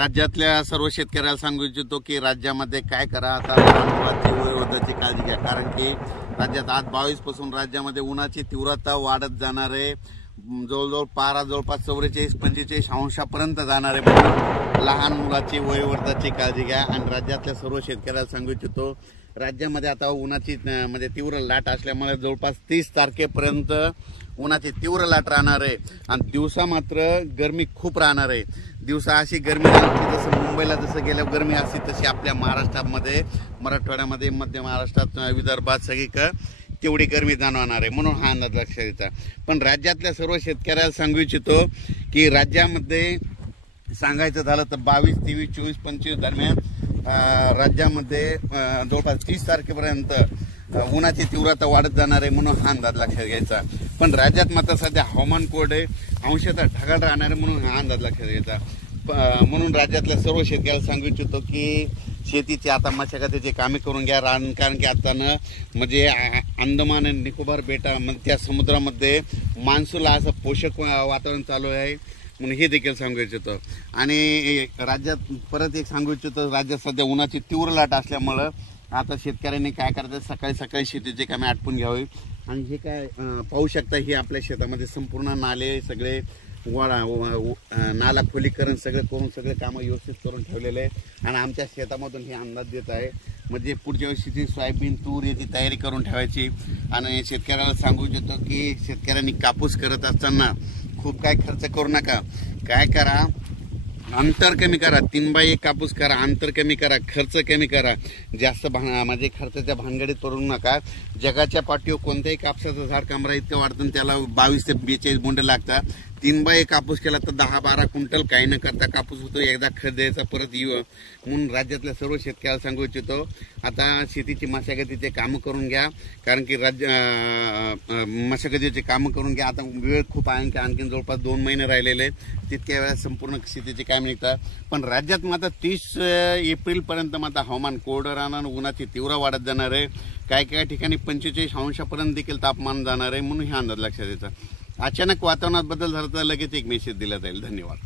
राज्यातल्या सर्व शेतकऱ्याला सांगू इच्छितो की राज्यामध्ये काय करा, आता लहान मुलांची वयोवृद्धाची काळजी घ्या। कारण की राज्यात आज 22 पासून राज्यामध्ये उन्हाची तीव्रता वाढत जाणार आहे। जवळजवळ पारा जवळपास 44-45 अंशापर्यंत जाणार आहे। म्हणून लहान मुलाची वयोवृद्धाची काळजी घ्या। आणि राज्यातल्या सर्व शेतकऱ्याला सांगू इच्छितो, राज्यामध्ये आता उन्हाची म्हणजे तीव्र लाट असल्यामुळे जवळपास 30 तारखेपर्यंत उन्हाची तीव्र लाट राहणार आहे। आणि दिवसा मात्र गरमी खूप राहणार आहे। दिवसा अशी गरमी राहणार की जसं मुंबईला जसं गेल्यावर गरमी असते तशी आपल्या महाराष्ट्रामध्ये, मराठवाड्यामध्ये, मध्य महाराष्ट्रात, विदर्भात सगळीकडे तेवढी गरमी जाणवणार आहे। म्हणून हा अंदाज लक्षात येता। पण राज्यातल्या सर्व शेतकऱ्याला सांगू इच्छितो की राज्यामध्ये सांगायचं झालं तर 22, 23, 24, 25 दरम्यान राज्यामध्ये जवळपास 30 तारखेपर्यंत उन्हाची तीव्रता वाढत जाणार आहे। म्हणून हा अंदाज लक्षात घ्यायचा। पण राज्यात मात्र सध्या हवामान कोरडे अंशतः ढगाळ राहणार आहे। म्हणून हा अंदाज लक्षात घ्यायचा। म्हणून राज्यातल्या सर्व शेतकऱ्याला सांगू इच्छितो की शेतीची आता मशागतीची कामे करून घ्या। कारण की आता म्हणजे अंदमान आणि निकोबार बेटा त्या समुद्रामध्ये मान्सूनला असं पोषक वातावरण चालू आहे म्हणून हे देखील सांगू इच्छितो। आणि राज्यात परत एक सांगू इच्छितो, राज्यात सध्या उन्हाची तीव्र लाट असल्यामुळं आता शेतकऱ्यांनी काय करायचं, सकाळी सकाळी शेतीचे कामे आटपून घ्यावी। आणि हे काय पाहू शकता, हे आपल्या शेतामध्ये संपूर्ण नाले सगळे नाला खोलीकरण सगळं करून सगळे कामं व्यवस्थित करून ठेवलेले आहे। आणि आमच्या शेतामधून हे अंदाज देत आहे म्हणजे पुढच्या वर्षीची सोयाबीन तूर याची तयारी करून ठेवायची। आणि शेतकऱ्याला सांगू इच्छितो की शेतकऱ्यांनी कापूस करत असताना खूप काय खर्च करू नका। काय करा, अंतर कमी करा, 3x1 कापूस करा, अंतर कमी करा, खर्च कमी करा। जास्त म्हणजे खर्चाच्या भानगडीत पडू नका। जगाच्या पाठीवर कोणत्याही कापसाचं झाड कमरा इतकं वाढतं त्याला 22 ते 42 बोंड लागतात। 3x1 कापूस केला तर 10-12 क्विंटल काही न करता कापूस होतो। एकदा खत द्यायचा परत येऊ। म्हणून राज्यातल्या सर्व शेतकऱ्याला सांगू इच्छितो, आता शेतीची मशागतीचे कामं करून घ्या। कारण की मशागतीचे कामं करून घ्या। आता वेळ खूप आहे, आणखी जवळपास 2 महिने राहिलेले, तितक्या वेळा संपूर्ण शेतीचे काम निघतात। पण राज्यात मात्र 30 एप्रिलपर्यंत मात्र हवामान कोरडं राहणार, उन्हाची तीव्र वाढत जाणार आहे। काही ठिकाणी 45 अंशापर्यंत देखील तापमान जाणार आहे। म्हणून हा अंदाज लक्षात द्यायचा। अचानक वातावरणात बदल झाला तर लगेच एक मेसेज दिला जाईल। धन्यवाद।